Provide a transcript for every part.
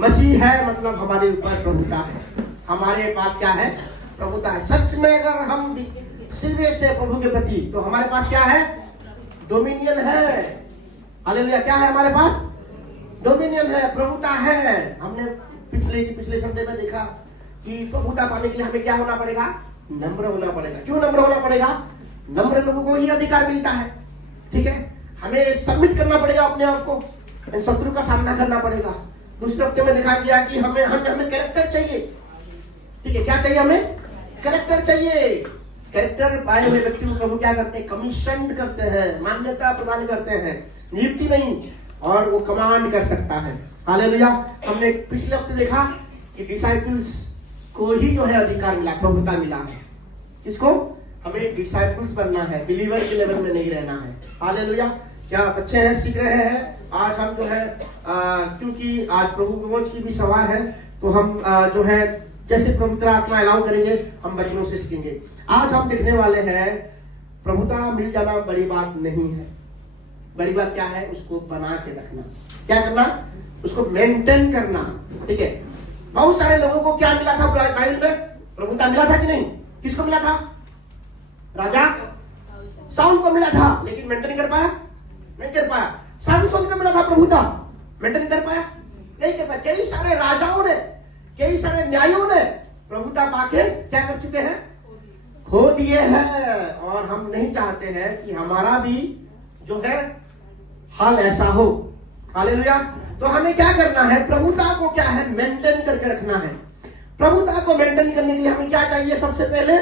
मसीह है मतलब हमारे ऊपर प्रभुता है, हमारे पास क्या है? प्रभुता है। सच में अगर हम सीधे से प्रभु के प्रति, तो हमारे पास क्या है? डोमिनियन है। हालेलुया। क्या है हमारे पास? डोमिनियन है, प्रभुता है। हमने पिछले संडे में देखा कि प्रभुता पाने के लिए हमें क्या होना पड़ेगा? नम्र होना पड़ेगा। क्यों नम्र होना पड़ेगा? नम्र लोगों को ही अधिकार मिलता है। ठीक है, हमें सबमिट करना पड़ेगा अपने आप को, शत्रु का सामना करना पड़ेगा। दूसरे हफ्ते में देखा गया कि हमें कैरेक्टर चाहिए। ठीक है, क्या चाहिए? हमें कैरेक्टर चाहिए। कैरेक्टर पाए हुए व्यक्ति को प्रभु क्या करते हैं? कमीशन करते हैं, मान्यता प्रदान करते हैं, नियुक्ति नहीं, और वो कमांड कर सकता है। हालेलुया। हमने पिछले हफ्ते देखा कि डिसाइपल्स को ही जो है अधिकार मिला, प्रभुता मिला है। किसको? हमें डिसाइपल्स बनना है, बिलीवर के लेवल में नहीं रहना है। हालेलुया। क्या बच्चे हैं, सीख रहे हैं? आज हम जो है क्योंकि आज प्रभु विमोच की भी सभा है, तो हम जो है जैसे पवित्र आत्मा अलाउ करेंगे, हम बचनों से सीखेंगे। आज हम देखने वाले हैं प्रभुता मिल जाना बड़ी बात नहीं है। बड़ी बात क्या है? उसको बना के रखना। क्या करना? उसको मेंटेन करना। ठीक है, बहुत सारे लोगों को क्या मिला था बाइबल में? प्रभुता मिला था कि नहीं? किसको मिला था? राजा साउल को मिला था, लेकिन मेंटेन कर पाया? नहीं कर पाया। सामसन को मिला था प्रभुता, मेंटेन कर पाया? नहीं कर पाया। कई सारे राजाओं ने, कई सारे न्यायों ने प्रभुता पाके क्या कर चुके हैं? खो दिए हैं। और हम नहीं चाहते हैं कि हमारा भी जो है हाल ऐसा हो। हालेलुया। तो हमें क्या करना है? प्रभुता को क्या है? मेंटेन करके रखना है। प्रभुता को मेंटेन करने के लिए हमें क्या चाहिए? सबसे पहले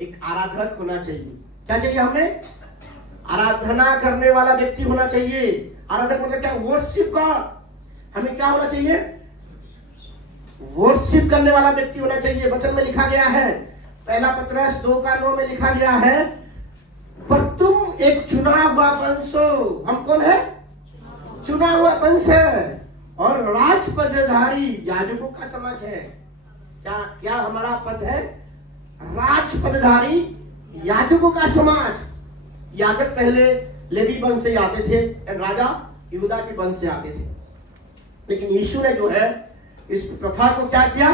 एक आराधक होना चाहिए। क्या चाहिए हमें? आराधना करने वाला व्यक्ति होना चाहिए। आराधक मतलब क्या? Worship God. हमें क्या होना चाहिए? वर्शिप करने वाला व्यक्ति होना चाहिए। वचन में लिखा गया है, पहला पत्रस 2:9 में लिखा गया है, पर तुम एक चुना हुआ वंश हो। हम कौन है? चुना हुआ वंश है, और राजपदधारी याजकों का समाज है। क्या हमारा पद है? राजपदधारी याजकों का समाज। याजक पहले लेवी वंश से आते थे, राजा यहूदा के वंश से आते थे। लेकिन यीशु ने जो है इस प्रथा को क्या किया?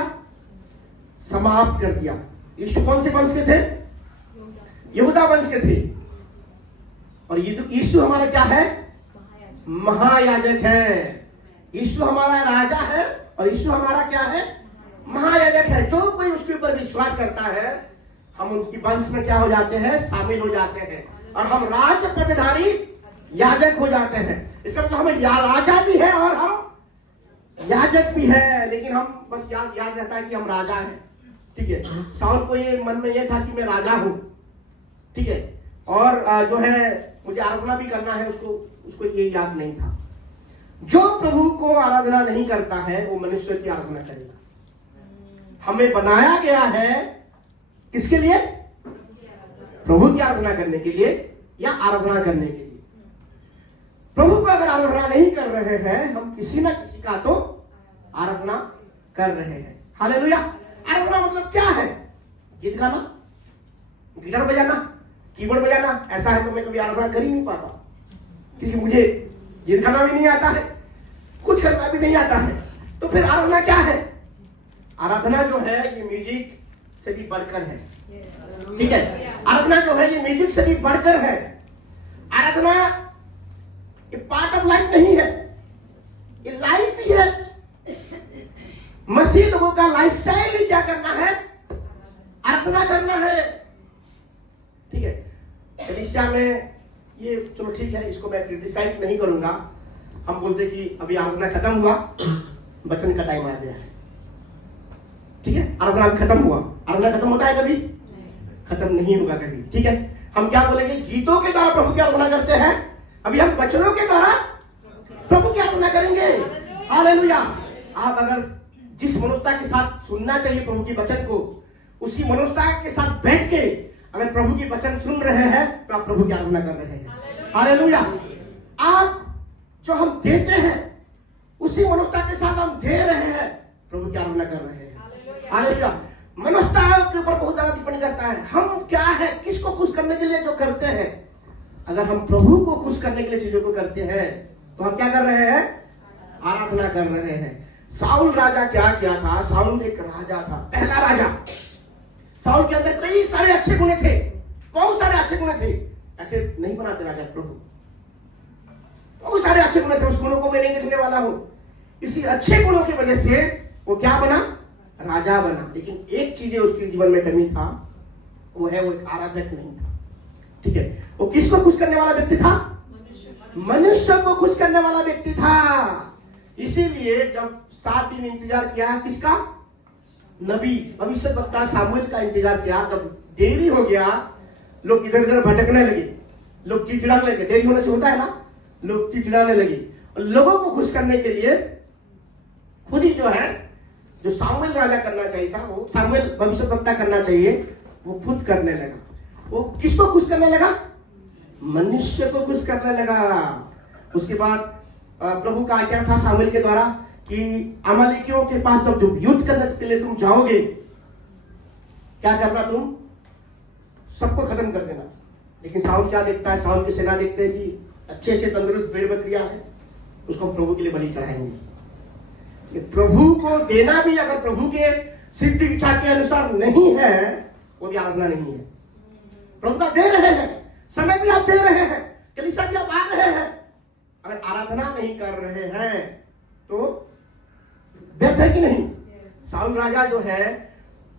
समाप्त कर दिया। यीशु कौन से वंश के थे? यहूदा वंश के थे। और यीशु हमारा क्या है? महायाजक है। यीशु हमारा राजा है, और यीशु हमारा क्या है? महायाजक है। जो कोई उसके ऊपर विश्वास करता है, हम उनकी वंश में क्या हो जाते हैं? शामिल हो जाते हैं, और हम राजपदधारी याजक हो जाते हैं। इसका मतलब हमें राजा भी है और हम याजक भी है। लेकिन हम बस याद रहता है कि हम राजा हैं। ठीक है, शाऊल को ये मन में ये था कि मैं राजा हूं। ठीक है, और जो है मुझे आराधना भी करना है, उसको ये याद नहीं था। जो प्रभु को आराधना नहीं करता है, वो मनुष्य की आराधना करेगा। हमें बनाया गया है किसके लिए? प्रभु की आराधना करने के लिए, या आराधना करने के लिए। प्रभु को अगर आराधना नहीं कर रहे हैं, हम किसी ना किसी का तो आराधना कर रहे हैं। हालेलुया। आराधना मतलब क्या है? गीत गाना, गिटार बजाना, कीबोर्ड बजाना। ऐसा है तो मैं कभी आराधना कर ही नहीं पाता, क्योंकि मुझे गीत गाना भी नहीं आता है, कुछ करना भी नहीं आता है। तो फिर आराधना क्या है? आराधना जो है ये म्यूजिक से भी बढ़कर है। ठीक है, आराधना जो है ये म्यूजिक से भी बढ़कर है। आराधना ये पार्ट ऑफ लाइफ नहीं है, ये लाइफ ही है। मसीह लोगों का लाइफस्टाइल ही क्या करना है? आराधना करना है। ठीक है, कलीसिया में ये चलो ठीक है, इसको मैं क्रिटिसाइज नहीं करूंगा। हम बोलते कि अभी आराधना खत्म हुआ, वचन का टाइम आ गया है। ठीक है, आराधना अभी खत्म हुआ। आराधना खत्म होता है कभी? खत्म नहीं होगा कभी। ठीक है, हम क्या बोलेंगे? गीतों के द्वारा प्रभु की आराधना करते हैं, अभी हम वचनों के द्वारा प्रभु की आराधना करेंगे। हालेलुया। आप अगर जिस मनुष्यता के साथ सुनना चाहिए प्रभु की वचन को, उसी मनुष्यता के साथ बैठ के अगर प्रभु की वचन सुन रहे हैं, तो आप प्रभु की आराधना कर रहे हैं। हालेलुया। आप जो हम देते हैं, उसी मनुष्यता के साथ हम दे रहे हैं, प्रभु की आराधना कर रहे हैं। हालेलुया। मनुष्यता के ऊपर बहुत ज्यादा टिप्पणी करता है। हम क्या है, किसको खुश करने के लिए जो करते हैं। अगर हम प्रभु को खुश करने के लिए चीजों को करते हैं, तो हम क्या कर रहे हैं? आराधना कर रहे हैं। साउल राजा क्या किया था? साउल एक राजा था, पहला राजा। साउल के अंदर कई सारे अच्छे गुण थे, बहुत सारे अच्छे गुण थे। ऐसे नहीं बनाते राजा प्रभु, बहुत सारे अच्छे गुण थे। उस गुणों को मैं नहीं देखने वाला हूं। इसी अच्छे गुणों की वजह से वो क्या बना? राजा बना। लेकिन एक चीज उसके जीवन में कमी था, वो है वो एक आराधक नहीं था। ठीक है, वो किसको खुश करने वाला व्यक्ति था? मनुष्य को खुश करने वाला व्यक्ति था। इसीलिए जब 7 दिन इंतजार किया, किसका? नबी भविष्यवक्ता सामुएल का इंतजार किया। जब देरी हो गया, लोग इधर उधर भटकने लगे, लोग चिड़चिड़ाने लगे। देरी होने से होता है ना, लोग चिड़चिड़ाने लगे। लोगों को खुश करने के लिए खुद ही जो है, जो सामुएल राजा करना चाहिए था, वो सामुएल भविष्यवक्ता करना चाहिए, वो खुद करने लगा। वो किसको खुश करने लगा? मनुष्य को खुश करने लगा। उसके बाद प्रभु का आज्ञा था सामुएल के द्वारा कि अमालेकियों के पास जब युद्ध करने के लिए तुम जाओगे, क्या करना? तुम सबको खत्म कर देना। लेकिन साउल क्या देखता है? साउल की सेना देखते हैं कि अच्छे अच्छे तंदुरुस्त भेड़ बकरियां हैं, उसको प्रभु के लिए बलि चढ़ाएंगे। प्रभु को देना भी अगर प्रभु के सिद्ध इच्छा के अनुसार नहीं है, वो भी आराधना नहीं है। प्रभु का दे रहे हैं, समय भी आप दे रहे हैं, कलीसिया भी आप आ रहे हैं, अगर आराधना नहीं कर रहे हैं तो व्यर्थ है कि नहीं? साउल राजा जो है,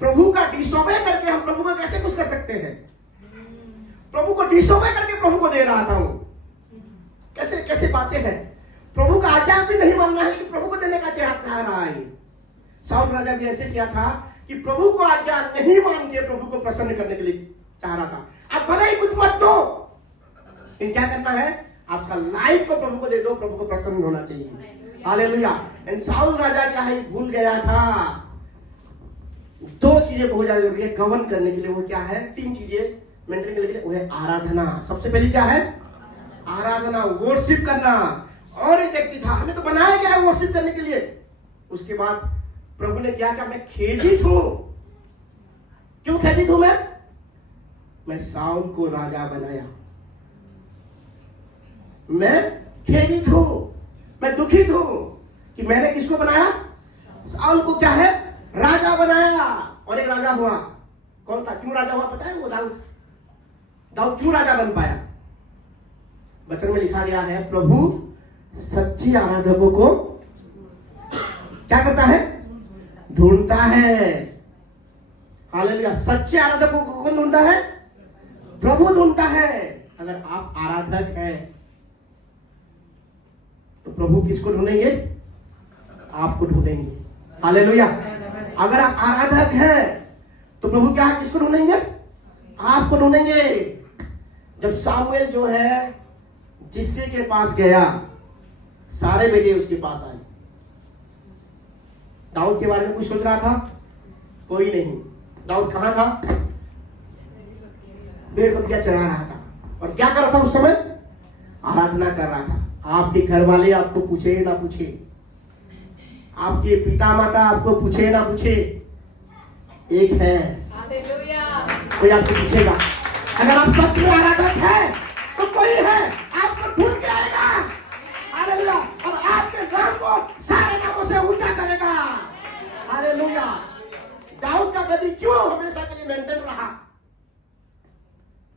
प्रभु का डिसोबे करके हम प्रभु को कैसे खुश कर सकते हैं? प्रभु को डिसोबे करके प्रभु को दे रहा था वो। कैसे कैसे बातें हैं? प्रभु का आज्ञा भी नहीं मानना है, लेकिन प्रभु को देने का चाह रहा है। साउल राजा भी ऐसे किया था कि प्रभु को आज्ञा नहीं मान के प्रभु को प्रसन्न करने के लिए चाह रहा था। अब भले ही कुछ मत दो, लेकिन क्या करना है? आपका लाइफ को प्रभु को दे दो, प्रभु को प्रसन्न होना चाहिए। हालेलुया। एंड साउल राजा क्या है? भूल गया था। 2 चीजें बहुत ज्यादा जरूरी है गवर्न करने के लिए। वो क्या है? 3 चीजें मेंटेन करने के लिए। वो है आराधना। सबसे पहली क्या है? आराधना, वर्शिप करना। और एक व्यक्ति था, हमें तो बनाया गया है वर्शिप करने के लिए। उसके बाद प्रभु ने क्या कहा? मैं खेदित हूं। क्यों खेदित हूं? मैं साउल को राजा बनाया। मैं खेदित हूं, मैं दुखित हूं कि मैंने किसको बनाया? साउल को क्या है? राजा बनाया। और एक राजा हुआ, कौन था? क्यों राजा हुआ पता है? वो दाऊद। दाऊद क्यों राजा बन पाया? वचन में लिखा गया है, प्रभु सच्ची आराधकों को क्या करता है? ढूंढता है। हालेलुया। सच्चे आराधकों को कौन ढूंढता है? प्रभु ढूंढता है। अगर आप आराधक हैं तो प्रभु किसको ढूंढेंगे? आपको ढूंढेंगे। हालेलुया। अगर आप आराधक हैं तो प्रभु क्या है? किसको ढूंढेंगे? आपको ढूंढेंगे। जब सामुएल जो है जिस्से के पास गया, सारे बेटे उसके पास आए। दाऊद के बारे में कोई सोच रहा था? कोई नहीं। दाऊद कहां था? भेड़ बकरियां चरा रहा था। और क्या कर रहा था उस समय? आराधना कर रहा था। आपके घर वाले आपको पूछे ना पूछे, आपके पिता माता आपको पूछे ना पूछे, एक है, कोई आपको पूछेगा। अगर आप सच में आराधक हैं तो कोई है आपको ढूंढ के आएगा। हालेलुया। और आपके नाम को सारे नामों से ऊंचा करेगा। हालेलुया। दाऊद का गद्दी क्यों हमेशा के लिए मेंटेन रहा?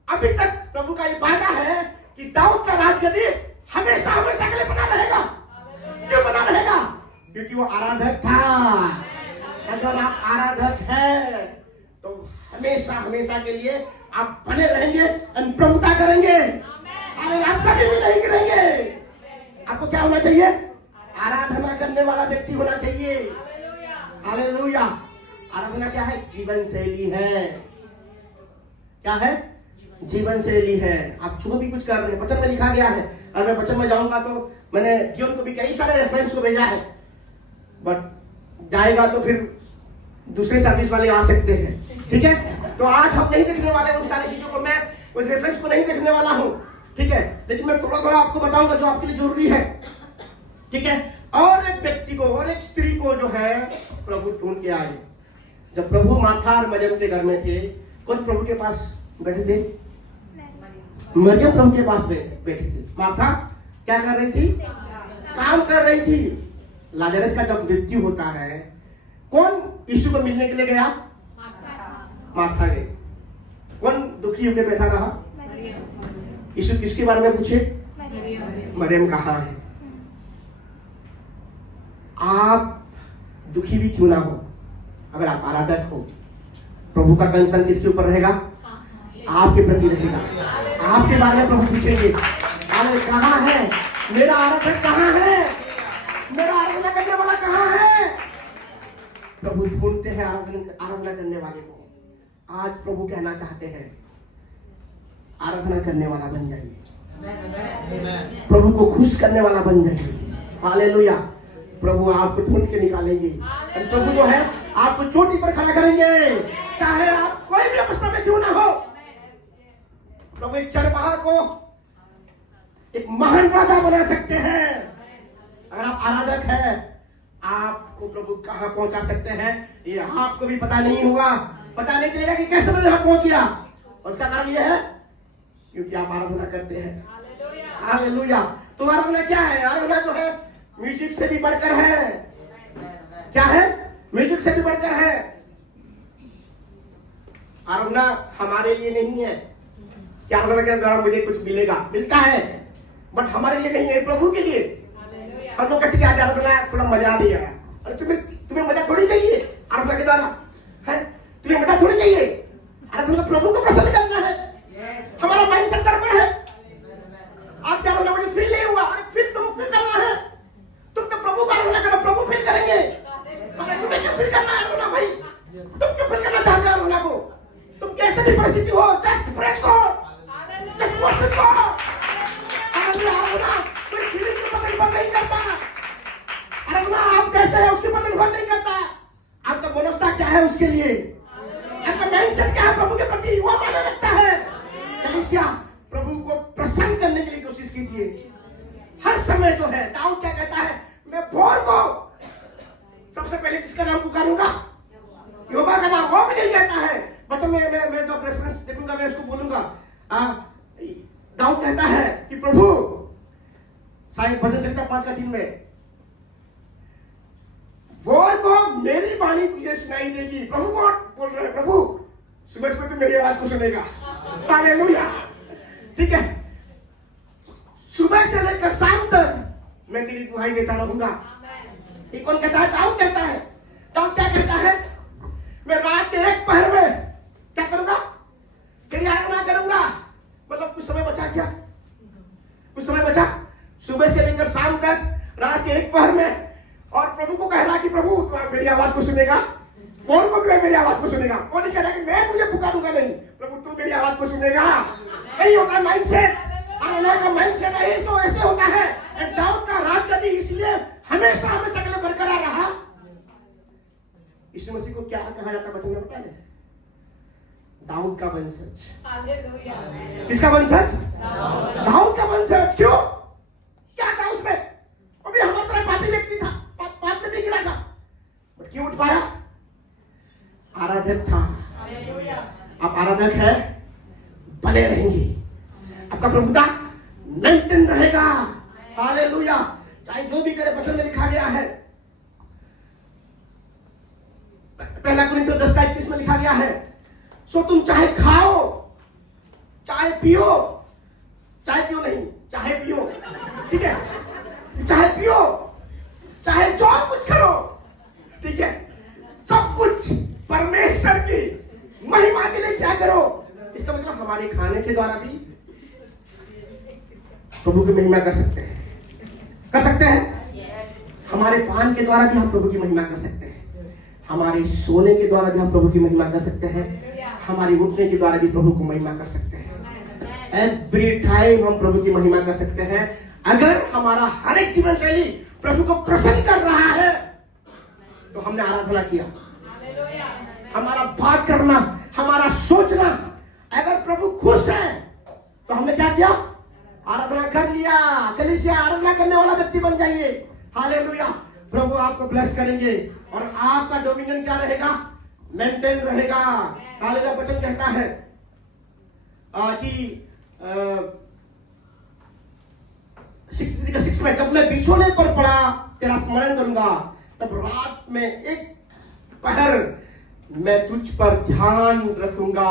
अभी तक प्रभु का ये वादा है कि दाऊद का राजगद्दी हमेशा हमेशा के लिए बना रहेगा। क्यों बना रहेगा? क्योंकि वो आराधक था। अगर आप आराधक हैं तो हमेशा हमेशा के लिए आप बने रहेंगे और प्रभुता करेंगे। आप कभी भी नहीं गिरेंगे। आपको क्या होना चाहिए? आराधना करने वाला व्यक्ति होना चाहिए। हालेलुया। आराधना क्या है? जीवन शैली है। क्या है? जीवन शैली है। आप जो भी कुछ कर रहे हैं, वचन में लिखा गया है। और मैं वचन में जाऊंगा तो मैंने जीवन को भी कई सारे रेफरेंस को भेजा है, बट जाएगा तो फिर दूसरे सर्विस वाले आ सकते हैं। ठीक है, तो आज हम नहीं देखने वाले उन सारी चीजों को, मैं उस रेफरेंस को नहीं देखने वाला हूं। ठीक है, लेकिन मैं थोड़ा थोड़ा आपको बताऊंगा जो आपके लिए जरूरी है। ठीक है। और एक व्यक्ति को और एक स्त्री को जो है प्रभु ढूंढ के आए। जब प्रभु मार्था और मरियम के घर में थे, कौन प्रभु के पास बैठे थे? मरियम प्रभु के पास बैठी थी। मार्था क्या कर रही थी? काम कर रही थी। लाजरस का जब मृत्यु होता है, कौन यीशु को मिलने के लिए गया? मार्था गए। कौन दुखी होकर बैठा रहा? यीशु किसके बारे में पूछे? मरियम कहाँ है? आप दुखी भी क्यों ना हो, अगर आप आराधक हो, प्रभु का कंसर्न किसके ऊपर रहेगा? आपके प्रति रहेगा। आपके बारे में प्रभु पूछेंगे, अरे कहाँ है मेरा आराधक? कहाँ है मेरा आराधना करने वाला? कहाँ है? प्रभु ढूंढते हैं आराधना करने वाले को। आज प्रभु कहना चाहते हैं, आराधना करने वाला बन जाइए, प्रभु को खुश करने वाला बन जाइए। हालेलुया। प्रभु आपको ढूंढ के निकालेंगे। प्रभु जो है आपको चोटी पर खड़ा करेंगे, चाहे आप कोई भी अवस्था में क्यों ना हो। प्रभु एक चरवाहा को एक महान राजा बना सकते हैं। अगर आप आराधक हैं, आपको प्रभु कहां पहुंचा सकते हैं ये आपको भी पता नहीं होगा, पता नहीं चलेगा कि कैसे मैं यहां पहुंच गया। और उसका कारण यह है क्योंकि आप आराधना करते हैं। हालेलुया। तो आराधना क्या है? आराधना जो है म्यूजिक से भी बढ़कर है। क्या है? म्यूजिक से भी बढ़कर है। आराधना हमारे लिए नहीं है कि आराधना के द्वारा मुझे कुछ मिलेगा, मिलता है, बट हमारे लिए नहीं है, प्रभु के लिए। हम लोग कहते हैं आराधना थोड़ा मजा नहीं आया। अरे तुम्हें मजा थोड़ी चाहिए आराधना के द्वारा, है? तुम्हें मजा थोड़ी चाहिए। आराधना प्रभु को प्रसन्न करना है। हमारा माइंडसेट गड़बड़ है। आज का आराधना मुझे फील नहीं हुआ, अरे फील तुम क्यों करना है? तुम तो प्रभु का आराधना करो, प्रभु फील करेंगे। अरे तुम्हें क्यों फील करना है आराधना भाई? तुम क्यों फील करना चाहते हो आराधना को? तुम कैसे भी परिस्थिति हो, जस्ट प्रेज करो, जस्ट वर्शिप करो। आराधना कोई फीलिंग के ऊपर निर्भर नहीं करता। आराधना आप कैसे है उसके ऊपर निर्भर नहीं करता। आपका मनोस्था क्या है उसके लिए, आपका माइंडसेट क्या है प्रभु के प्रति, वो मायने रखता है। कलीसिया, प्रभु को प्रसन्न करने के लिए कोशिश कीजिए हर समय। जो है दाऊद क्या कहता है? मैं भोर को सबसे पहले किसका नाम पुकारूंगा? यहोवा का नाम। वो भी नहीं कहता है बच्चों में, मैं जो रेफरेंस देखूंगा मैं उसको बोलूंगा। दाऊद कहता है कि प्रभु, शायद भजन संहिता 5:3 में, भोर को मेरी वाणी तुझे सुनाई देगी। प्रभु को बोल रहे हैं, प्रभु सुबह सुबह तो मेरी आवाज को सुनेगा। हालेलुया। ठीक है, सुबह से लेकर शाम तक मैं तेरी दुहाई देता रहूंगा। ये कौन कहता है? दाऊद कहता है। दाऊद क्या कहता है? मैं रात के एक पहर में क्या करूंगा? तेरी आराधना करूंगा। मतलब कुछ समय बचा क्या? कुछ समय बचा। सुबह से लेकर शाम तक, रात के एक पहर में, और प्रभु को कह रहा कि प्रभु तू मेरी आवाज को सुनेगा। कौन को तू मेरी आवाज को सुनेगा? वो नहीं कह रहा कि मैं तुझे पुकारूंगा, नहीं, प्रभु तू मेरी आवाज को सुनेगा। नहीं होता माइंडसेट। आराधना का माइंडसेट ऐसे होता है। दाऊद का राजगद्दी इसलिए हमेशा हमेशा के लिए बरकरार रहा। यीशु मसीह को क्या कहा जाता बचन में पता है? दाऊद का वंशज। किसका वंशज? दाऊद का वंशज। क्यों? क्या था उसमें? वो भी हमारी तरह पापी व्यक्ति था, पाप में भी गिरा था, बट क्यों उठ पाया? आराधक था। आप आराधक है, बने रहेंगे, आपका प्रभुता मेंटेन रहेगा। हालेलुया। चाहे जो भी करे, वचन में लिखा गया है, पहला कुरिन्थियों 10:31 में लिखा गया है, सो तुम चाहे खाओ चाहे पियो, चाहे पियो नहीं, चाहे पियो, ठीक है, चाहे पियो चाहे जो कुछ करो, ठीक है, सब कुछ परमेश्वर की महिमा के लिए क्या करो। इसका मतलब हमारे खाने के द्वारा भी प्रभु की महिमा कर सकते हैं, कर सकते हैं। हमारे पान के द्वारा भी हम प्रभु की महिमा कर सकते हैं। हमारे सोने के द्वारा भी हम प्रभु की महिमा कर सकते हैं। हमारी उठने के द्वारा भी प्रभु को महिमा कर सकते हैं। एवरी टाइम हम प्रभु की महिमा कर सकते हैं। अगर हमारा हर एक जीवन शैली प्रभु को प्रसन्न कर रहा है तो हमने आराधना किया। हमारा बात करना, हमारा सोचना, अगर प्रभु खुश है तो हमने क्या किया? आराधना कर लिया। कलीसिया, आराधना करने वाला व्यक्ति बन जाइए। हालेलुया। प्रभु आपको ब्लेस करेंगे और आपका डोमिनियन क्या रहेगा? मेंटेन रहेगा। हालेलुया। वचन कहता है कि 6 में, जब मैं बिछोने पर पड़ा तेरा स्मरण करूंगा, तब रात में एक पहर मैं तुझ पर ध्यान रखूंगा।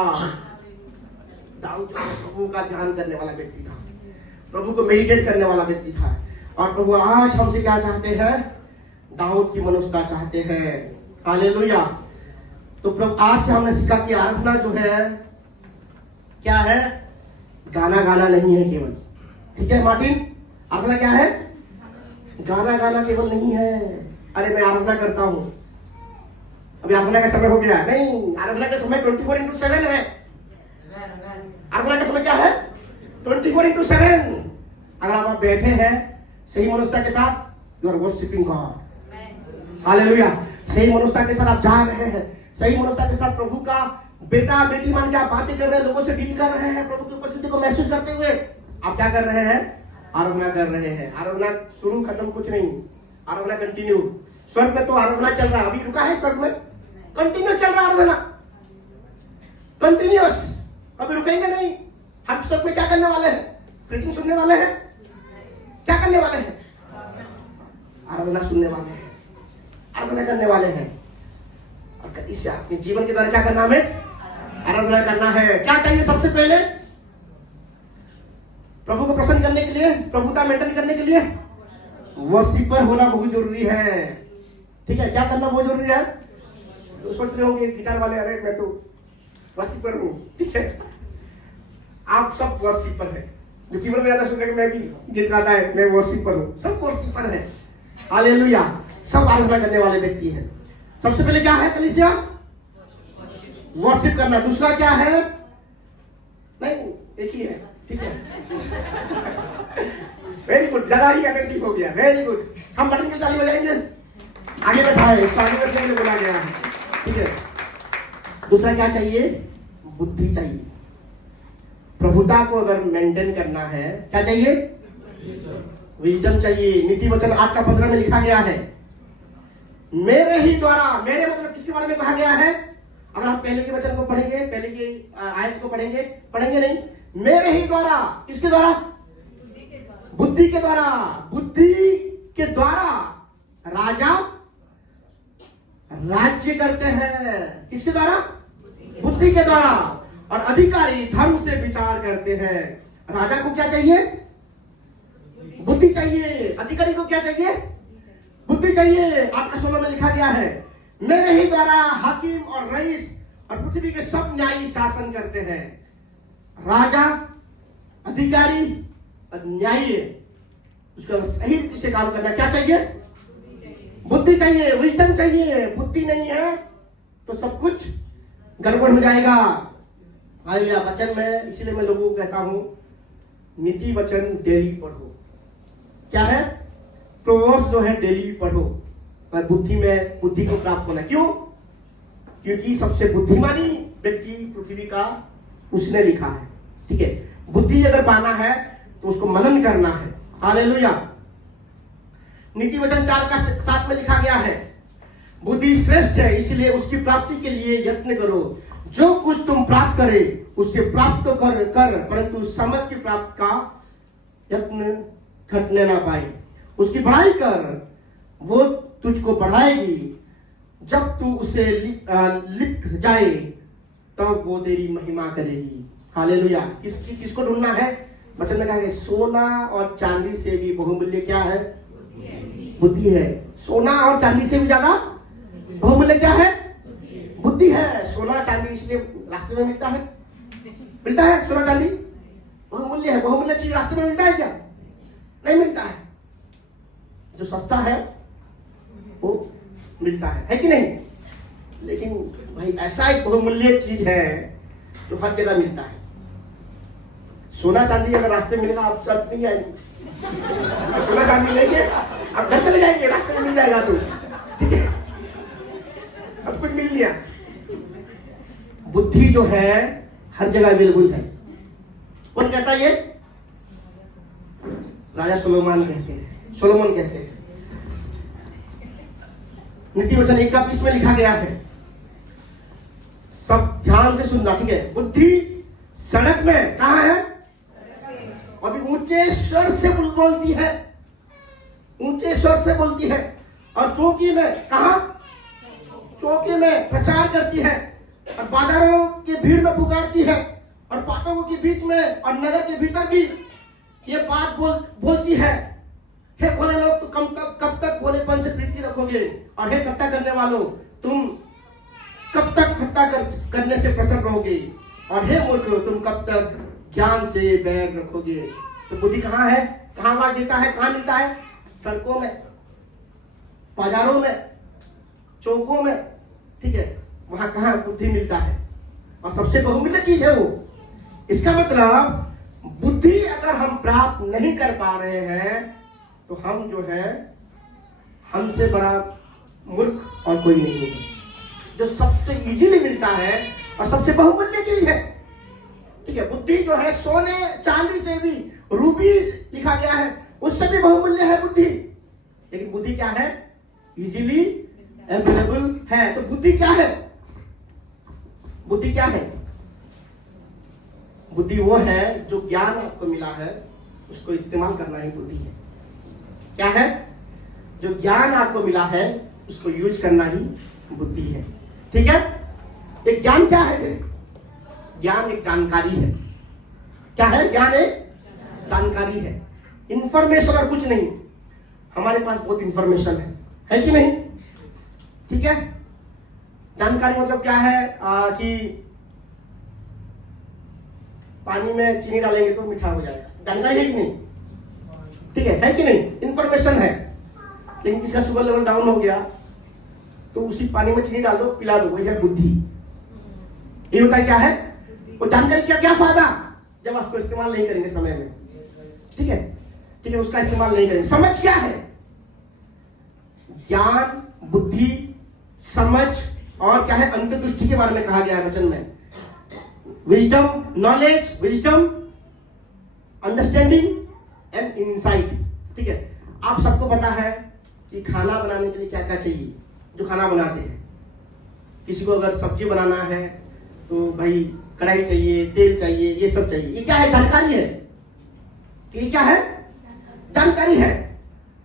दाऊद प्रभु का ध्यान करने वाला व्यक्ति था, प्रभु को मेडिटेट करने वाला व्यक्ति था। और प्रभु आज हमसे क्या चाहते हैं? दाऊद की मनुष्यता चाहते हैं। हालेलुया। तो प्रभु आज से हमने सीखा कि आराधना जो है क्या है? गाना गाना नहीं है केवल। ठीक है मार्टिन, आराधना क्या है? गाना गाना केवल नहीं है। अरे मैं आराधना करता हूं, अभी आराधना का समय हो गया। नहीं, आराधना का समय 24/7 है। आराधना का समय क्या है? 24/7। अगर आप बैठे हैं सही मनुष्यता के साथ, you are worshipping God. Hallelujah. सही मनुष्यता के साथ आप जा रहे हैं, सही मनुष्यता के साथ प्रभु का बेटा बेटी मान के आप बातें कर रहे हैं, लोगों से डील कर रहे हैं, प्रभु की उपस्थिति को महसूस करते हुए आप क्या कर रहे हैं? आराधना कर रहे हैं। आराधना शुरू खत्म कुछ नहीं, आराधना कंटिन्यू। स्वर्ग में तो आराधना चल रहा है, अभी रुका है स्वर्ग में, कंटिन्यूस चल रहा है आराधना, कंटिन्यूस, अभी रुकेंगे नहीं। हम स्वर्ग में क्या करने वाले हैं? प्रीचिंग सुनने वाले हैं। क्या करने वाले हैं? आराधना सुनने वाले हैं, आराधना करने वाले हैं। और इससे अपने जीवन के द्वारा क्या करना? हमें आराधना करना है। क्या चाहिए सबसे पहले? प्रभु को प्रसन्न करने के लिए, प्रभुता मेंटेन करने के लिए वर्शिपर होना बहुत जरूरी है। ठीक है, क्या करना बहुत जरूरी है? तो सोच रहे होंगे गिटार वाले, अरे मैं तो वर्शिपर हूं। ठीक है, आप सब वर्शिपर है। जो कीबोर्ड में सोच रहे मैं भी गीत गाता है, मैं वर्शिपर हूं। सब वर्शिपर है। हालेलुया। सब आराधना करने वाले व्यक्ति हैं। सबसे पहले क्या है कलीसिया? वर्शिप करना। दूसरा क्या है? नहीं, एक ही है। ठीक है, वेरी गुड, ज्यादा ही अटेंटिव हो गया। Very good. हम बटन की ताली बजाएंगे। आगे बैठा है, इसको आगे बैठने के लिए बोला गया है। ठीक है, दूसरा क्या चाहिए? बुद्धि चाहिए। प्रभुता को अगर मेंटेन करना है, क्या चाहिए? विजडम चाहिए। नीति वचन 8:15 में लिखा गया है, मेरे ही द्वारा। मेरे मतलब किसके बारे में कहा गया है? अगर आप पहले के वचन को पढ़ेंगे, पहले की आयत को पढ़ेंगे नहीं, मेरे ही द्वारा। किसके द्वारा? बुद्धि के द्वारा। बुद्धि के द्वारा राजा राज्य करते हैं। किसके द्वारा? बुद्धि के द्वारा। और अधिकारी धर्म से विचार करते हैं। राजा को क्या चाहिए? बुद्धि चाहिए। अधिकारी को क्या चाहिए? बुद्धि चाहिए। आपका 16 में लिखा गया है, मेरे ही द्वारा हाकिम और रईस और पृथ्वी के सब न्यायी शासन करते हैं। राजा, अधिकारी और न्यायी, उसका सही रीति से काम करना क्या चाहिए? बुद्धि चाहिए, विजडम चाहिए। बुद्धि नहीं है तो सब कुछ गड़बड़ हो जाएगा। हालेलुया। वचन में, इसीलिए मैं लोगों को कहता हूं, नीति वचन डेली पढ़ो। क्या है? प्रोवर्ब्स जो है डेली पढ़ो। और बुद्धि को प्राप्त होना। क्यों? क्योंकि सबसे बुद्धिमानी व्यक्ति पृथ्वी का उसने लिखा है। ठीक है, बुद्धि अगर पाना है तो उसको मनन करना है। हालेलुया। नीति वचन 4:7 में लिखा गया है, बुद्धि श्रेष्ठ है, इसलिए उसकी प्राप्ति के लिए यत्न करो। जो कुछ तुम प्राप्त करे उससे प्राप्त तो कर, परंतु समझ की प्राप्त का यत्न घटने ना पाए। उसकी बढ़ाई कर, वो तुझको बढ़ाएगी। जब तू उसे लिप जाए तब वो तेरी महिमा करेगी। हालेलुया। किसको ढूंढना है? वचन में कहा है, सोना और चांदी से भी बहुमूल्य क्या है? बुद्धि है। सोना और चांदी से भी ज्यादा बहुमूल्य क्या है? बुद्धि है। सोना चांदी इसलिए रास्ते में मिलता है सोना चांदी बहुमूल्य है। बहुमूल्य चीज रास्ते में मिलता है क्या? नहीं मिलता है। जो सस्ता है वो मिलता है कि नहीं? लेकिन भाई ऐसा एक बहुमूल्य चीज है जो हर जगह मिलता है। सोना चांदी अगर रास्ते में मिलेगा आप चर्च नहीं आएंगे। सोना चांदी लेंगे आप घर चले जाएंगे, रास्ते में मिल जाएगा तो। ठीक है, सब कुछ मिल लिया। बुद्धि जो है हर जगह अवेलेबल है। कौन कहता है ये? राजा सोलोमन कहते हैं। नीति वचन 1:20 में लिखा गया है, सब ध्यान से सुनना। ठीक है, बुद्धि सड़क में कहाँ है? अभी ऊंचे स्वर से बोलती है, ऊंचे स्वर से बोलती है। और चौकी में, कहा? चौकी में प्रचार करती है और बाजारों के भीड़ में पुकारती है और फाटकों के बीच में और नगर के भीतर भी ये बात बोलती है। हे भोले लोग, तो कब तक भोलेपन से प्रीति रखोगे? और हे ठट्टा करने वालों, तुम कब तक ठट्टा करने से प्रसन्न रहोगे? और हे मूर्खों, तुम कब तक ज्ञान से बैर रखोगे? तो बुद्धि कहाँ है? कहाँ आवाज देता है? कहाँ मिलता है? सड़कों में, बाजारों में, चौकों में, ठीक है, वहां कहाँ बुद्धि मिलता है? और सबसे बहुमूल्य चीज है वो। इसका मतलब बुद्धि अगर हम प्राप्त नहीं कर पा रहे हैं तो हम जो है, हमसे बड़ा मूर्ख और कोई नहीं है। जो सबसे इजीली मिलता है और सबसे बहुमूल्य चीज है, ठीक है, बुद्धि जो है, सोने चांदी से भी, रूबी लिखा गया है, उससे भी बहुमूल्य है बुद्धि। लेकिन बुद्धि क्या है? इजीली अवेलेबल है। तो बुद्धि क्या है? बुद्धि क्या है? बुद्धि वो है जो ज्ञान आपको मिला है उसको इस्तेमाल करना ही बुद्धि है। क्या है? जो ज्ञान आपको मिला है उसको यूज करना ही बुद्धि है। ठीक है? एक ज्ञान क्या है? ज्ञान एक जानकारी है। क्या है? ज्ञान एक जानकारी है, इंफॉर्मेशन और कुछ नहीं। हमारे पास बहुत इंफॉर्मेशन है कि नहीं? ठीक है? जानकारी मतलब क्या है? कि पानी में चीनी डालेंगे तो मीठा हो जाएगा, जानकारी है कि नहीं? ठीक है कि नहीं? इंफॉर्मेशन है। लेकिन किसी का शुगर लेवल डाउन हो गया तो उसी पानी में चीनी डाल दो, पिला दो, वही है बुद्धि। ये होता है क्या है? वो जानकारी क्या क्या फायदा जब आप उसको इस्तेमाल नहीं करेंगे समय में। ठीक है? ठीक है, उसका इस्तेमाल नहीं करेंगे। समझ क्या है? ज्ञान, बुद्धि, समझ और क्या है? अंतर्दृष्टि के बारे में कहा गया है वचन में। Wisdom, knowledge, wisdom, understanding and insight. ठीक है? आप सबको पता है कि खाना बनाने के लिए क्या क्या चाहिए, जो खाना बनाते हैं। किसी को अगर सब्जी बनाना है तो भाई कढ़ाई चाहिए, तेल चाहिए, ये सब चाहिए। ये क्या है? जानकारी है। ये क्या है? जानकारी है।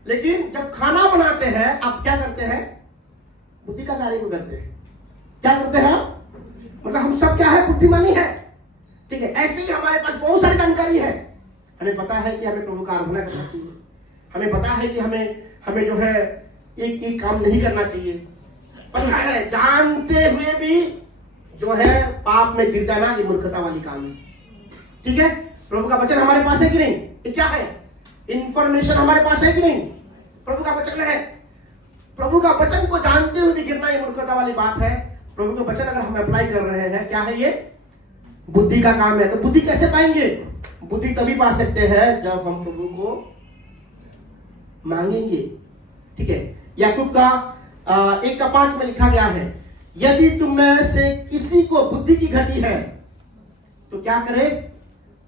लेकिन जब खाना बनाते हैं आप क्या करते हैं? बुद्धि का कार्य को करते हैं। क्या करते हैं? मतलब हम सब क्या है? बुद्धिमानी है। ठीक है? ऐसे ही हमारे पास बहुत सारी जानकारी है। हमें पता है कि हमें प्रभु का आराधना करना चाहिए, हमें पता है कि हमें जो है एक काम नहीं करना चाहिए, पर है जानते हुए भी जो है पाप में गिर जाना, ये मूर्खता वाली काम है। ठीक है? प्रभु का वचन हमारे पास है कि नहीं? ये क्या है? इंफॉर्मेशन हमारे पास है कि नहीं? प्रभु का वचन है। प्रभु का वचन को जानते हुए भी गिरना, ये मूर्खता वाली बात है। प्रभु का वचन अगर हम अप्लाई कर रहे हैं, क्या है? ये बुद्धि का काम है। तो बुद्धि कैसे पाएंगे? बुद्धि तभी पा सकते हैं जब हम प्रभु को मांगेंगे। ठीक है? याकूब का 1:5 में लिखा गया है, यदि तुम में से किसी को बुद्धि की घटी है तो क्या करे?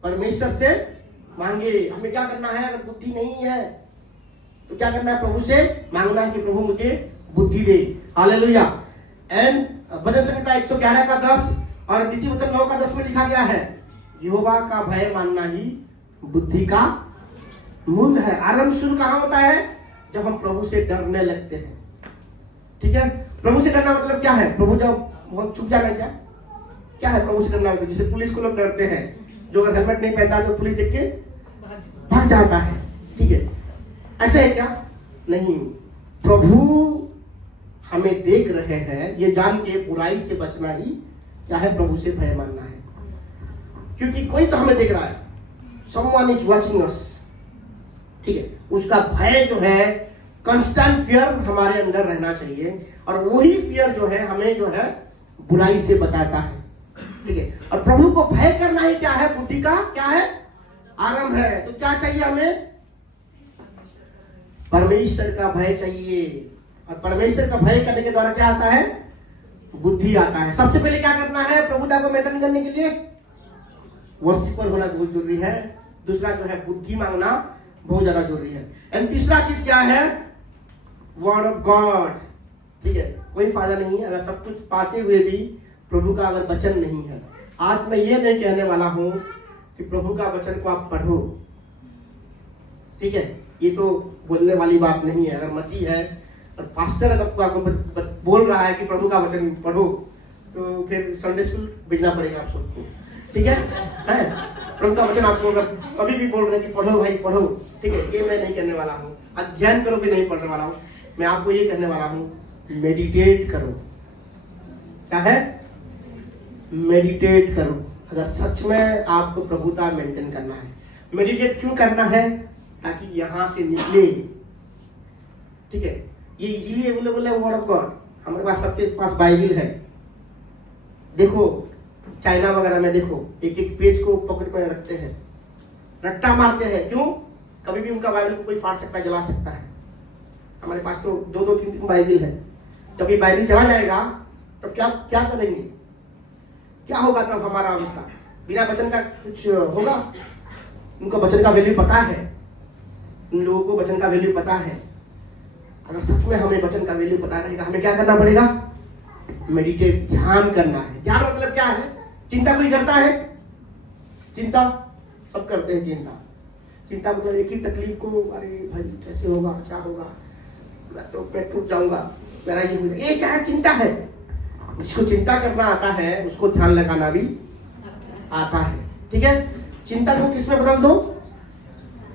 परमेश्वर से मांगे। हमें क्या करना है? अगर बुद्धि नहीं है तो क्या करना है? प्रभु से मांगना है कि प्रभु मुझे बुद्धि दे। हालेलुया। एंड भजन संहिता 111:10 और नीति वचन 9:10 में लिखा गया है, यहोवा का भय मानना ही बुद्धि का मूल है। आरंभ शुरू कहाँ होता है? जब हम प्रभु से डरने लगते हैं। ठीक है? प्रभु से डरना मतलब क्या है? प्रभु जब बहुत चुप जाना, क्या है प्रभु से डरना मतलब? जैसे पुलिस को लोग डरते हैं, जो अगर हेलमेट नहीं पहनता तो पुलिस देख के भाग जाता है। ठीक है? ऐसा है क्या? नहीं। प्रभु हमें देख रहे हैं, ये जान के बुराई से बचना ही क्या है? प्रभु से भय मानना है। क्योंकि कोई तो हमें देख रहा है, someone is watching us। ठीक है? उसका भय जो है, कांस्टेंट फियर हमारे अंदर रहना चाहिए, और वही फियर जो है हमें जो है बुराई से बचाता है। ठीक है? और प्रभु को भय करना ही क्या है? बुद्धि का क्या है? आरंभ है। तो क्या चाहिए हमें? परमेश्वर का भय चाहिए। और परमेश्वर का भय करने के द्वारा क्या आता है? बुद्धि आता है। सबसे पहले क्या करना है? प्रभुता को मेंटेन करने के लिए वर्शिपर होना बहुत जरूरी है। दूसरा जो है बुद्धि मांगना बहुत ज्यादा जरूरी है। एंड तीसरा चीज क्या है? Word of God. ठीक है? कोई फायदा नहीं है अगर सब कुछ पाते हुए भी प्रभु का अगर वचन नहीं है। आज मैं ये नहीं कहने वाला हूं कि प्रभु का वचन को आप पढ़ो, ठीक है, ये तो बोलने वाली बात नहीं है। अगर मसीह है और पास्टर अगर आपको बोल रहा है कि प्रभु का वचन पढ़ो, तो फिर संडे स्कूल भेजना पड़ेगा आप सबको, ठीक है? प्रभु का वचन आपको अगर कभी भी बोल रहे हैं कि पढ़ो भाई पढ़ो, ठीक है, ये मैं नहीं कहने वाला हूँ। अध्ययन करो भी नहीं पढ़ने वाला हूँ, मैं आपको ये कहने वाला हूँ, मेडिटेट करो। क्या है? मेडिटेट करो। अगर सच में आपको प्रभुता मेंटेन करना है, मेडिटेट क्यों करना है? ताकि यहां से निकले, ठीक है? ये इजीली अवेलेबल है वर्ड ऑफ गॉड, हमारे पास सबके पास बाइबल है। देखो चाइना वगैरह में देखो, एक एक पेज को पॉकेट में रखते हैं, रट्टा मारते हैं। क्यों? कभी भी उनका बाइबल को कोई फाड़ सकता है, जला सकता है। हमारे पास तो 2-2, 3-3 बाइबल है। जब ये बाइबल चला जाएगा तब क्या क्या करेंगे? क्या होगा तब हमारा अवस्था? बिना वचन का कुछ होगा? उनको वचन का वैल्यू पता है, उन लोगों को वचन का वैल्यू पता है। अगर सच में हमें वचन का वैल्यू पता रहेगा, हमें क्या करना पड़ेगा? मेडिटेट, ध्यान करना है। ध्यान मतलब क्या है? चिंता कोई करता है? चिंता सब करते हैं। चिंता मतलब एक ही तकलीफ को, अरे भाई कैसे होगा, क्या होगा, मैं टूट जाऊंगा, मेरा ये हो जाएगा। ये क्या है? चिंता है। जिसको चिंता करना आता है उसको ध्यान लगाना भी आता है, ठीक है? चिंता को किस में बदल दो?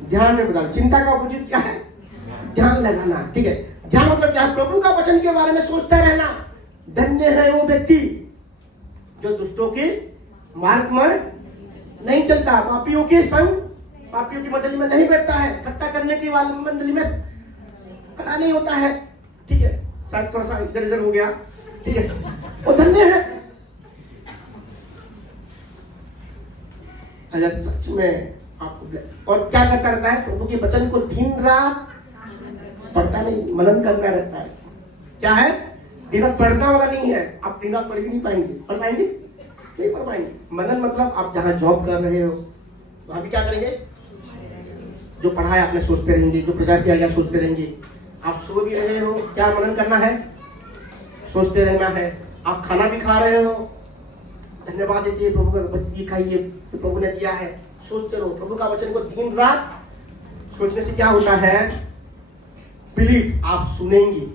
ध्यान में बदल। चिंता का अपोजिट क्या है? ध्यान लगाना, ठीक है? ध्यान मतलब क्या है? प्रभु का वचन के बारे में सोचता रहना। धन्य है वो व्यक्ति जो दुष्टों के मार्ग में नहीं चलता, पापियों के संग, पापियों की मंडली में नहीं बैठता है, ठट्टा करने की वाली मंडली में खड़ा नहीं होता है, ठीक है? शायद थोड़ा सा इधर इधर हो गया, ठीक है? वो धन्य है। अगर सच में आपको, और क्या करता रहता है? प्रभु के वचन को दिन रात पढ़ता नहीं, मनन करना रहता है। क्या है? दिन रात पढ़ना वाला नहीं है। आप दिन रात पढ़ भी नहीं पाएंगे, पढ़ पाएंगे नहीं, पढ़ पाएंगे। मनन मतलब आप जहाँ जॉब कर रहे हो वहां भी क्या करेंगे? जो पढ़ा है आपने सोचते रहेंगे, जो प्रचार किया गया सोचते रहेंगे। आप सो भी रहे हो, क्या मनन करना है? सोचते रहना है। आप खाना भी खा रहे हो, धन्यवाद देते हैं प्रभु का, ये खाइए तो प्रभु ने दिया है, सोचते रहो। प्रभु का वचन को दिन रात सोचने से क्या होता है? बिलीव, आप सुनेंगे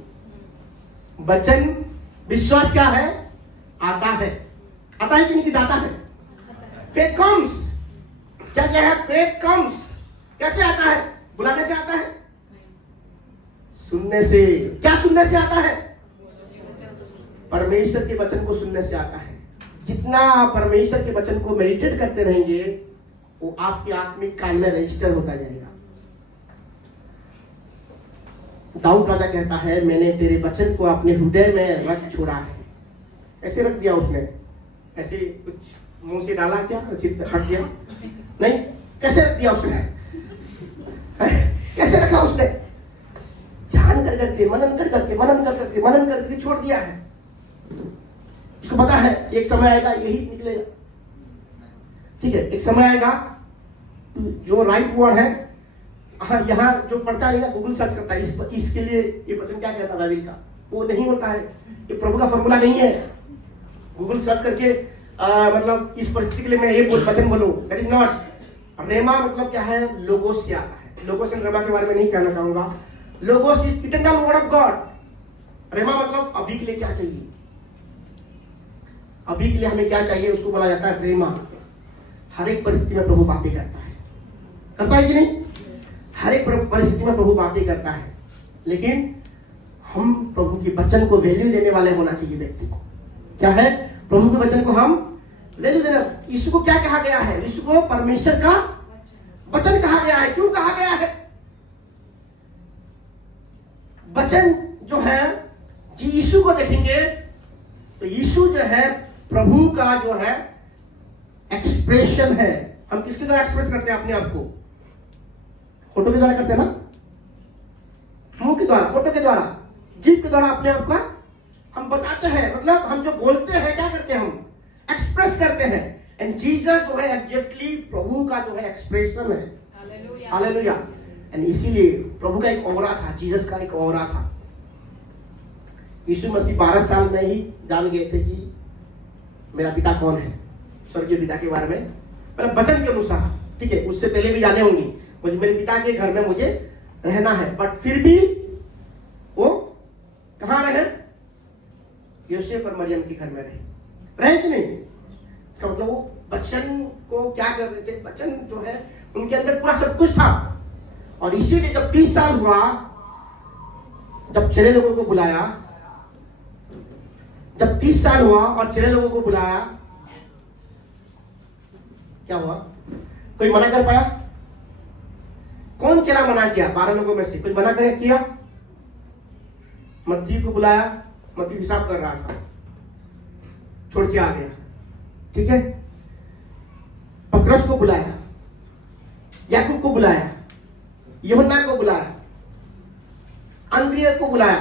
वचन। विश्वास क्या है? आता है। आता है कि नहीं? आता है। Faith comes. क्या क्या है? Faith comes. कैसे आता है? बुलाने से आता है, सुनने से। क्या सुनने से आता है? परमेश्वर के वचन को सुनने से आता है। जितना आप परमेश्वर के वचन को मेडिटेट करते रहेंगे, वो आपके आत्मिक कान में रजिस्टर होता जाएगा। दाऊद राजा कहता है, मैंने तेरे वचन को अपने हृदय में रख छोड़ा है। ऐसे रख दिया उसने? ऐसे कुछ मुंह से डाला क्या, ऐसे रख दिया? नहीं। कैसे रख दिया उसने? कैसे रखा उसने? ध्यान कर करके, मनन कर करके, मनन कर करके, मनन कर करके छोड़ दिया है। उसको पता है एक समय आएगा यही निकलेगा, ठीक है? एक समय आएगा जो राइट वर्ड है, हाँ, यहाँ जो पढ़ता नहीं ना, गूगल सर्च करता है इसके लिए ये वचन क्या कहता है बाइबल का, वो नहीं होता है। ये प्रभु का फॉर्मूला नहीं है। गूगल सर्च करके मतलब इस परिस्थिति के लिए मैं ये वचन बोलूं, दैट इज नॉट। रेमा मतलब क्या है? लोगोस से आता है। लोगोस एंड रेमा के बारे में नहीं कहना चाहूंगा। Logos is eternal word of God. Rhema मतलब अभी के लिए क्या चाहिए, अभी के लिए हमें क्या चाहिए, उसको बोला जाता है रेमा। हर एक परिस्थिति में प्रभु बातें करता है कि नहीं? हर एक परिस्थिति में प्रभु बातें करता है, लेकिन हम प्रभु के वचन को वैल्यू देने वाले होना चाहिए व्यक्ति को। क्या है? प्रभु के वचन को हम वैल्यू देना। यीशु को क्या कहा गया है? यीशु को परमेश्वर का वचन कहा गया है। क्यों कहा गया है? वचन जो है, जी यीशु को देखेंगे तो यीशु जो है प्रभु का जो है एक्सप्रेशन है। हम किसके द्वारा एक्सप्रेस करते हैं अपने आप को? फोटो के द्वारा करते हैं ना, मुंह के द्वारा, फोटो के द्वारा, जीभ के द्वारा अपने आप का हम बताते हैं। मतलब हम जो बोलते हैं क्या करते हैं? हम एक्सप्रेस करते हैं। एंड जीसस जो है एग्जैक्टली प्रभु का जो है एक्सप्रेशन है। हालेलुया। एंड इसीलिए प्रभु का एक औरा था, जीसस का एक औरा था। यीशु मसीह 12 साल में ही जान गए थे कि मेरा पिता कौन है, स्वर्गीय पिता के बारे में, मतलब वचन के अनुसार, ठीक है? उससे पहले भी जाने होंगे, मुझे मेरे पिता के घर में मुझे रहना है। बट फिर भी वो कहाँ रहे? यूसुफ और मरियम के घर में रहे कि नहीं? इसका मतलब वो वचन को क्या कर रहे थे? वचन जो है उनके अंदर पूरा सब कुछ था। और इसीलिए जब 30 साल हुआ, जब चेले लोगों को बुलाया, जब 30 साल हुआ और चेले लोगों को बुलाया, क्या हुआ? कोई मना कर पाया? कौन चेला मना किया? 12 लोगों में से कोई मना किया? मत्ती को बुलाया, मत्ती हिसाब कर रहा था, छोड़ के आ गया। ठीक है। पतरस को बुलाया, याकूब को बुलाया, यूहन्ना को बुलाया, अंद्रिया को बुलाया।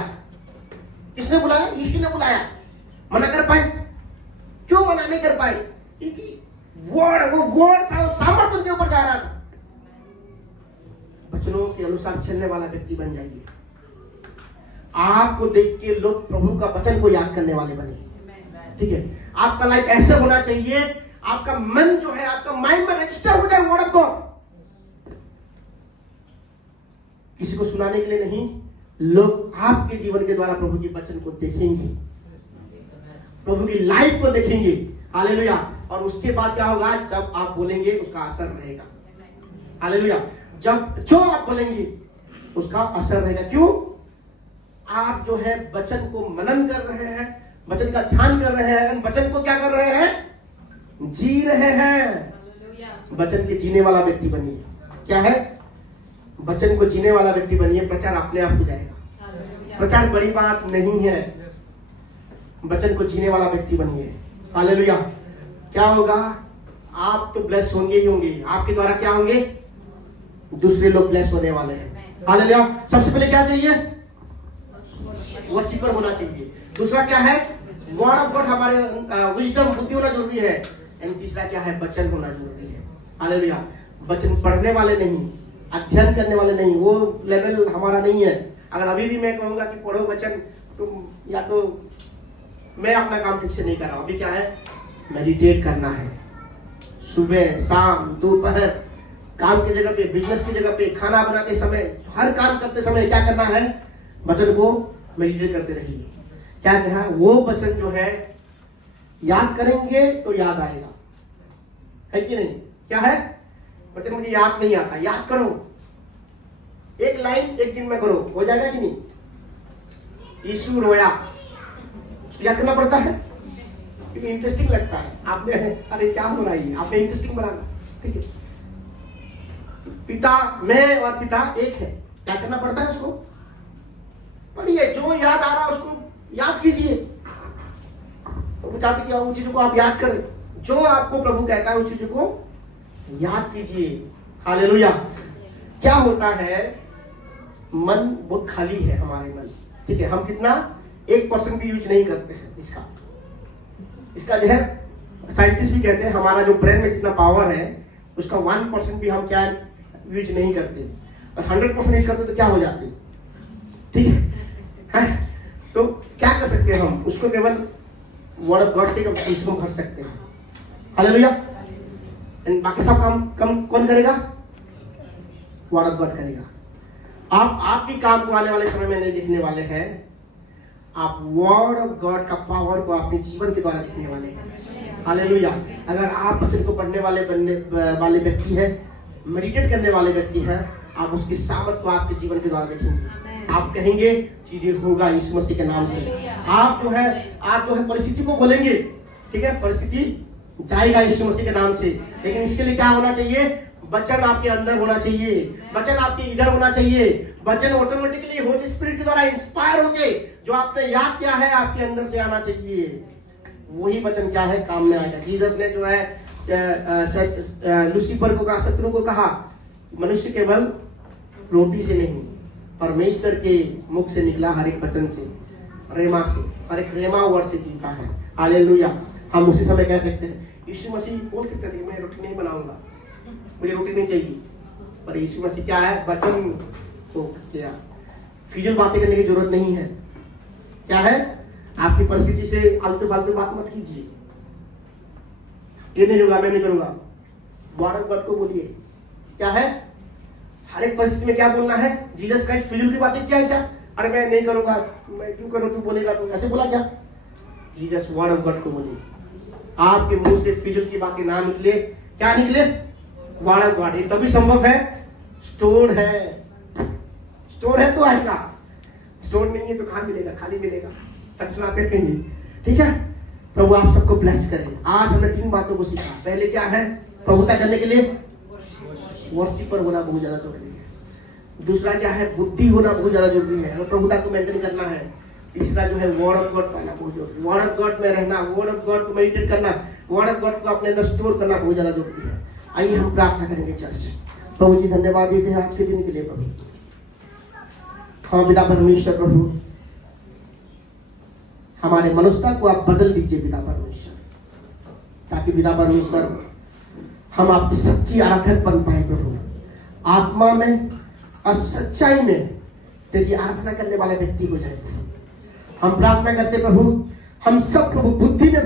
किसने बुलाया? यीशु ने बुलाया। मना कर पाए? क्यों मना नहीं कर पाए? क्योंकि वर्ड था, वो सामर्थ्य उनके ऊपर जा रहा था। वचनों के अनुसार चलने वाला व्यक्ति बन जाइए। आपको देख के लोग प्रभु का वचन को याद करने वाले बने। ठीक है। आपका लाइफ ऐसे होना चाहिए, आपका मन जो है, आपका माइंड में रजिस्टर हो जाए वर्ड ऑफ गॉड। किसी को सुनाने के लिए नहीं, लोग आपके जीवन के द्वारा प्रभु के वचन को देखेंगे, प्रभु की लाइफ को देखेंगे। हालेलुया। और उसके बाद क्या होगा? जब आप बोलेंगे उसका असर रहेगा। हालेलुया। जब जो आप बोलेंगे उसका असर रहेगा। क्यों? आप जो है वचन को मनन कर रहे हैं, वचन का ध्यान कर रहे हैं, वचन को क्या कर रहे हैं? जी रहे हैं। वचन के जीने वाला व्यक्ति बनिए। क्या है? वचन को जीने वाला व्यक्ति बनिए। प्रचार अपने आप हो जाएगा। प्रचार बड़ी बात नहीं है। वचन को जीने वाला व्यक्ति बनिए। हालेलुया। क्या होगा? आप तो ब्लेस होंगे ही होंगे। आपके द्वारा क्या होंगे? दूसरे लोग ब्लेस होने वाले हैं। हालेलुया। सबसे पहले क्या चाहिए? वर्शिपर होना चाहिए। दूसरा क्या है? वर्ड ऑफ गॉड, हमारे विजडम, बुद्धि होना जरूरी है। एंड तीसरा क्या है? वचन होना जरूरी है। हालेलुया। वचन पढ़ने वाले नहीं, अध्ययन करने वाले नहीं, वो लेवल हमारा नहीं है। अगर अभी भी मैं कहूंगा कि पढ़ो वचन, तुम या तो मैं अपना काम ठीक से नहीं कर रहा हूं। अभी क्या है? मेडिटेट करना है। सुबह, शाम, दोपहर, काम की जगह पे, बिजनेस की जगह पे, खाना बनाते समय, हर काम करते समय क्या करना है? वचन को मेडिटेट करते रहिए। क्या कहा? वो वचन जो है याद करेंगे तो याद आएगा, है कि नहीं? क्या है? वचन मुझे याद नहीं आता, याद करो। एक लाइन एक दिन में करो, हो जाएगा कि नहीं? यीशु रोया, याद करना पड़ता है क्योंकि इंटरेस्टिंग लगता है। आपने अरे क्या हो रहा है, आपने इंटरेस्टिंग बनाना। ठीक है। पिता, मैं और पिता एक है, क्या करना पड़ता है उसको? पढ़िए, जो याद आ रहा है उसको याद कीजिए। तो चाहते कि उस चीजों को आप याद करें। जो आपको प्रभु कहता है उस चीजों को याद कीजिए। हालेलुया। क्या होता है? मन बहुत खाली है, हमारे मन। ठीक है। हम कितना 1% भी यूज नहीं करते हैं इसका जो है साइंटिस्ट भी कहते हैं हमारा जो ब्रेन में जितना पावर है उसका 1% भी हम क्या यूज नहीं करते। और 100% यूज करते तो क्या हो जाते? ठीक है। तो क्या कर सकते हैं हम? उसको केवल वर्ड ऑफ गॉड से उसको भर सकते हैं। हालेलुया। बाकी सब काम कौन करेगा? वर्ड ऑफ गॉड करेगा। आप भी काम को आने वाले समय में नहीं देखने वाले हैं। आप वर्ड ऑफ गॉड का पावर को अपने जीवन के द्वारा देखने वाले हैं। हालेलुया। अगर आप वचन को पढ़ने वाले व्यक्ति हैं, मेडिटेट करने वाले व्यक्ति हैं, आप उसकी सामर्थ को आपके जीवन के द्वारा देखेंगे। आप कहेंगे चीजें होगा यीशु मसीह के नाम से। आप जो है परिस्थिति को बोलेंगे। ठीक है। परिस्थिति जाएगा यीशु मसीह के नाम से। लेकिन इसके लिए क्या होना चाहिए? वचन आपके अंदर होना चाहिए, वचन आपके इधर होना चाहिए। वचन ऑटोमेटिकली होली स्पिरिट के द्वारा इंस्पायर होके जो आपने याद किया है आपके अंदर से आना चाहिए। वही वचन क्या है? काम में आएगा। जीसस ने जो है लूसीफर को कहा, शत्रु को कहा, मनुष्य केवल रोटी से नहीं परमेश्वर के मुख से निकला हर एक वचन से, रेमा से, हर एक रेमा वर्ड से जीता है। हालेलुया। हम उसी समय कह सकते हैं यीशु मसीह बोल सकते थे मैं रोटी नहीं बनाऊंगा, मुझे रोटी नहीं चाहिए। पर यीशु मसीह क्या है? वचन को क्या फिजूल बातें करने की जरूरत नहीं है। क्या है? आपकी परिस्थिति से आलतू फालतू बात मत कीजिए। ये नहीं होगा, मैं नहीं करूंगा। वर्ड ऑफ गॉड को बोलिए। क्या है? हर एक परिस्थिति में क्या बोलना है? जीसस क्राइस्ट फिजूल की बातें क्या है क्या? अरे मैं नहीं करूंगा, मैं क्यों करूं, तू बोलेगा, तू ऐसे बोला क्या? जीसस वर्ड ऑफ गॉड को बोले, आपके मुंह से फिजूल की बातें ना निकले, क्या निकले? Word of God. ये तभी संभव है, स्टोर है। स्टोर है तो आएगा, स्टोर नहीं है तो कहाँ मिलेगा? खाली मिलेगा, टचनाते रहेंगे। ठीक है, प्रभु आप सबको ब्लेस करें। आज हमने 3 बातों को सीखा। पहले क्या है? प्रभुता करने के लिए वर्शिपर होना बहुत ज्यादा जरूरी है। दूसरा क्या है? बुद्धि होना बहुत ज्यादा जरूरी है, अगर प्रभुता को मेंटेन करना है। तीसरा जो है वर्ड ऑफ गॉड पाना बहुत जरूरी है, वर्ड ऑफ गॉड में रहना, वर्ड ऑफ गॉड को मेडिटेट करना, वर्ड ऑफ गॉड को अपने अंदर स्टोर करना बहुत ज्यादा जरूरी है। आइए हम प्रार्थना करेंगे चर्च। प्रभु जी धन्यवाद देते हैं आज के दिन के लिए प्रभु। हाँ पिता परमेश्वर प्रभु, हमारे मनुष्यता को आप बदल दीजिए पिता परमेश्वर, ताकि पिता परमेश्वर हम आपकी सच्ची आराधक बन पाए प्रभु, आत्मा में और सच्चाई में तेरी आराधना करने वाले व्यक्ति हो जाए। हम प्रार्थना करते प्रभु, हम सब प्रभु बुद्धि में